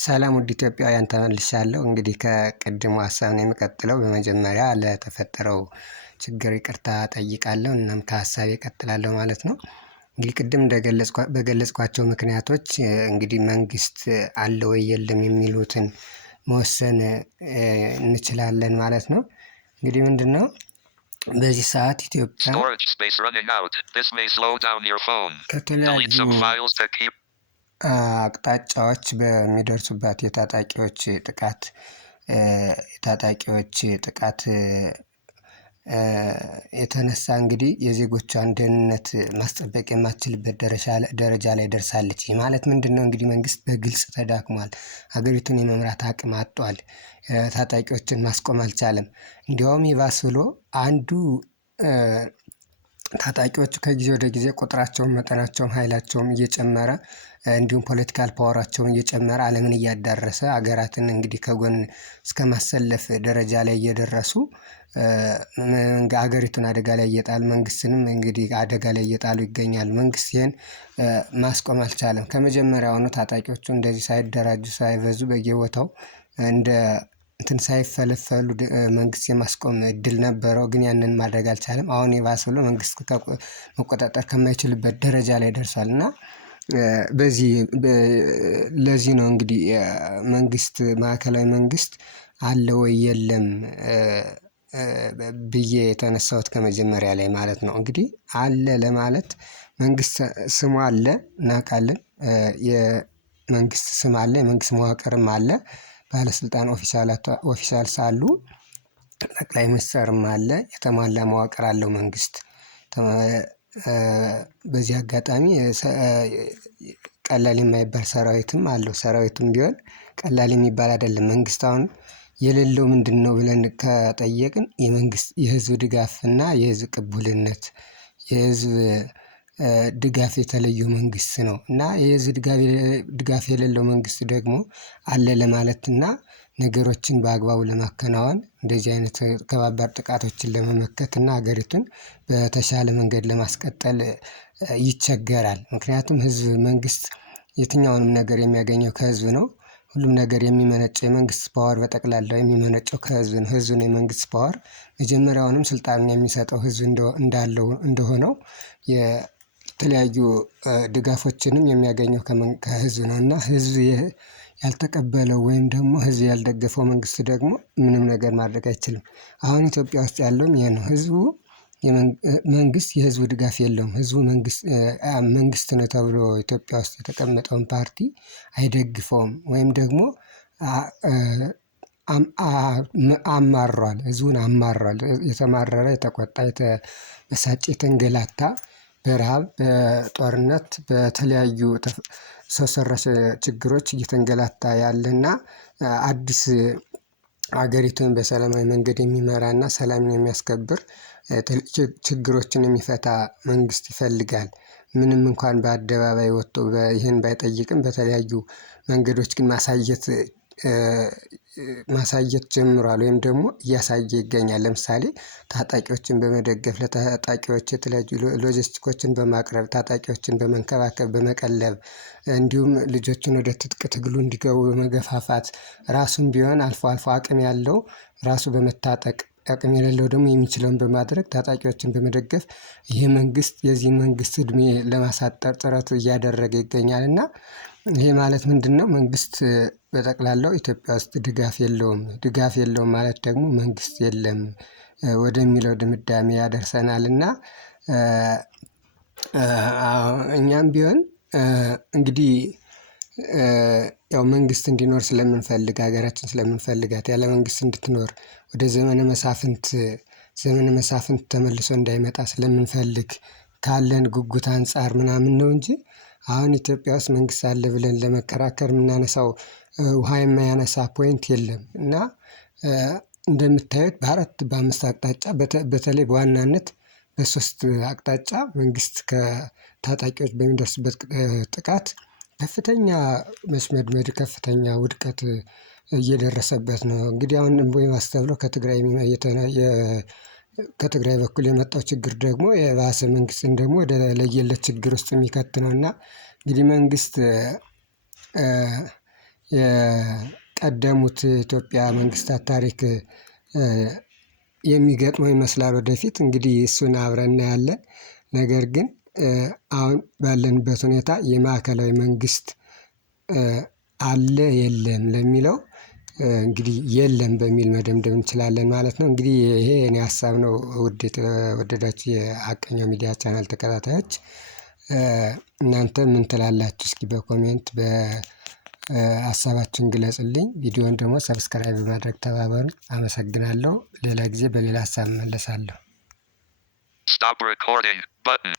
ሰላም ውድ ኢትዮጵያውያን ተመልሻለሁ እንግዲህ ከቅድሙ ሀሳብ ነው የምቀጥለው በመጀመሪያ ለተፈጠረው ችግር ይቅርታ እጠይቃለሁ እናም ከሀሳቤ እቀጥላለሁ ማለት ነው። እንግዲህ ቅድም በገለጽኳቸው ምክንያቶች እንግዲህ መንግስት አለ ወይ የለም የሚሉትን መወሰን እንችላለን ማለት ነው። እንግዲህ ምንድነው? በዚህ ሰዓት ኢትዮጵያ ከተለያዩ አቅጣጫዎች በሚደርሱባት የታጣቂዎች ጥቃት የተነሳ እንግዲህ የዜጎቿን ደህንነት ማስጠበቅ የማትችልበት ደረጃ ላይ ደርሳለች። ይህ ማለት ምንድነው? እንግዲህ መንግስት በግልጽ ተዳክሟል ሀገሪቱን የመምራት አቅም አጥቷል። ታጣቂዎችን ማስቆም አልቻለም። እንደውም ይባስ ብሎ አንዱ ታጣቂዎች ከጊዜ ወደ ጊዜ ቁጥራቸውን መጠናቸውን ኃይላቸውን እየጨመረ እንዲሁም ፖለቲካል ፓወራቸውን እየጨመረ አለምን እያዳረሰ ሀገራትን እንግዲህ ከጎን እስከማሰለፍ ደረጃ ላይ እየደረሱ ሀገሪቱን አደጋ ላይ እየጣሉ መንግስትንም እንግዲህ አደጋ ላይ እየጣሉ ይገኛሉ። መንግስት ይሄን ማስቆም አልቻለም። ከመጀመሪያውኑ ታጣቂዎቹ እንደዚህ ሳይደራጁ ሳይበዙ በየቦታው እንደ እንትን ሳይፈለፈሉ መንግስት የማስቆም እድል ነበረው ግን ያንን ማድረግ አልቻለም። አሁን ይባስ ብሎ መንግስት መቆጣጠር ከማይችልበት ደረጃ ላይ ደርሷል። እና በዚህ ለዚህ ነው እንግዲህ መንግስት ማዕከላዊ መንግስት አለ ወይ የለም ብዬ የተነሳሁት ከመጀመሪያ ላይ ማለት ነው። እንግዲህ አለ ለማለት መንግስት ስሙ አለ እናውቃለን። የመንግስት ስም አለ የመንግስት መዋቅርም አለ። ባለስልጣን ኦፊሻልስ አሉ። ጠቅላይ ሚኒስተርም አለ የተሟላ መዋቅር አለው መንግስት። በዚህ አጋጣሚ ቀላል የማይባል ሰራዊትም አለው ሰራዊቱም ቢሆን ቀላል የሚባል አይደለም። መንግስት አሁን የሌለው ምንድነው? ብለን ከጠየቅን የመንግስት የህዝብ ድጋፍ እና የህዝብ ቅቡልነት የህዝብ ድጋፍ የተለየው መንግስት ነው። እና የህዝብ ድጋፍ የሌለው መንግስት ደግሞ አለ ለማለት እና ነገሮችን በአግባቡ ለማከናወን እንደዚህ አይነት ከባባድ ጥቃቶችን ለመመከት እና ሀገሪቱን በተሻለ መንገድ ለማስቀጠል ይቸገራል። ምክንያቱም ህዝብ መንግስት የትኛውንም ነገር የሚያገኘው ከህዝብ ነው። ሁሉም ነገር የሚመነጨው የመንግስት ፓወር በጠቅላላው የሚመነጨው ከህዝብ ነው። ህዝብ ነው የመንግስት ፓወር መጀመሪያውንም ስልጣኑን የሚሰጠው ህዝብ እንዳለው እንደሆነው የተለያዩ ድጋፎችንም የሚያገኘው ከህዝብ ነው። እና ህዝብ ያልተቀበለው ወይም ደግሞ ህዝብ ያልደገፈው መንግስት ደግሞ ምንም ነገር ማድረግ አይችልም። አሁን ኢትዮጵያ ውስጥ ያለውም ይሄ ነው። ህዝቡ መንግስት የህዝቡ ድጋፍ የለውም። ህዝቡ መንግስት ነው ተብሎ ኢትዮጵያ ውስጥ የተቀመጠውን ፓርቲ አይደግፈውም ወይም ደግሞ አማሯል ህዝቡን አማሯል የተማረረ የተቆጣ የተበሳጨ የተንገላታ በረሃብ በጦርነት በተለያዩ ሰው ሰራሽ ችግሮች እየተንገላታ ያለና አዲስ ሀገሪቱን በሰላማዊ መንገድ የሚመራና ሰላምን የሚያስከብር ችግሮችን የሚፈታ መንግስት ይፈልጋል። ምንም እንኳን በአደባባይ ወጥቶ ይሄን ባይጠይቅም በተለያዩ መንገዶች ግን ማሳየት ጀምሯል ወይም ደግሞ እያሳየ ይገኛል። ለምሳሌ ታጣቂዎችን በመደገፍ ለታጣቂዎች የተለያዩ ሎጂስቲኮችን በማቅረብ ታጣቂዎችን በመንከባከብ በመቀለብ እንዲሁም ልጆችን ወደ ትጥቅ ትግሉ እንዲገቡ በመገፋፋት ራሱም ቢሆን አልፎ አልፎ አቅም ያለው ራሱ በመታጠቅ አቅም የሌለው ደግሞ የሚችለውን በማድረግ ታጣቂዎችን በመደገፍ ይሄ መንግስት የዚህን መንግስት እድሜ ለማሳጠር ጥረት እያደረገ ይገኛል። እና ይሄ ማለት ምንድነው? መንግስት በጠቅላላው ኢትዮጵያ ውስጥ ድጋፍ የለውም ማለት ደግሞ መንግስት የለም ወደሚለው ድምዳሜ ያደርሰናል። እና እኛም ቢሆን እንግዲህ ያው መንግስት እንዲኖር ስለምንፈልግ ሀገራችን ስለምንፈልጋት ያለ መንግስት እንድትኖር ወደ ዘመነ መሳፍንት ተመልሶ እንዳይመጣ ስለምንፈልግ ካለን ጉጉት አንፃር ምናምን ነው። እንጂ አሁን ኢትዮጵያ ውስጥ መንግስት አለ ብለን ለመከራከር የምናነሳው ውሃ የማያነሳ ፖይንት የለም። እና እንደምታዩት በአራት በአምስት አቅጣጫ በተለይ በዋናነት በሶስት አቅጣጫ መንግስት ከታጣቂዎች በሚደርስበት ጥቃት ከፍተኛ መስመድመድ ከፍተኛ ውድቀት እየደረሰበት ነው። እንግዲህ አሁን እምቦይባስ ተብሎ ከትግራይ በኩል የመጣው ችግር ደግሞ የባሰ መንግስትን ደግሞ ወደ ለየለት ችግር ውስጥ የሚከት ነው። እና እንግዲህ መንግስት የቀደሙት ኢትዮጵያ መንግስታት ታሪክ የሚገጥመው ይመስላል ወደፊት እንግዲህ እሱን አብረን እናያለን። ነገር ግን አሁን ባለንበት ሁኔታ የማዕከላዊ መንግስት አለ የለም ለሚለው እንግዲህ የለም በሚል መደምደም እንችላለን ማለት ነው። እንግዲህ ይሄ የኔ ሀሳብ ነው። ውድ የተወደዳችሁ የሀቀኛው ሚዲያ ቻናል ተከታታዮች እናንተ ምን ትላላችሁ? እስኪ በኮሜንት በሀሳባችሁን ግለጽልኝ። ቪዲዮውን ደግሞ ሰብስክራይብ በማድረግ ተባበሩኝ። አመሰግናለሁ። ሌላ ጊዜ በሌላ ሀሳብ እመለሳለሁ። Stop recording button.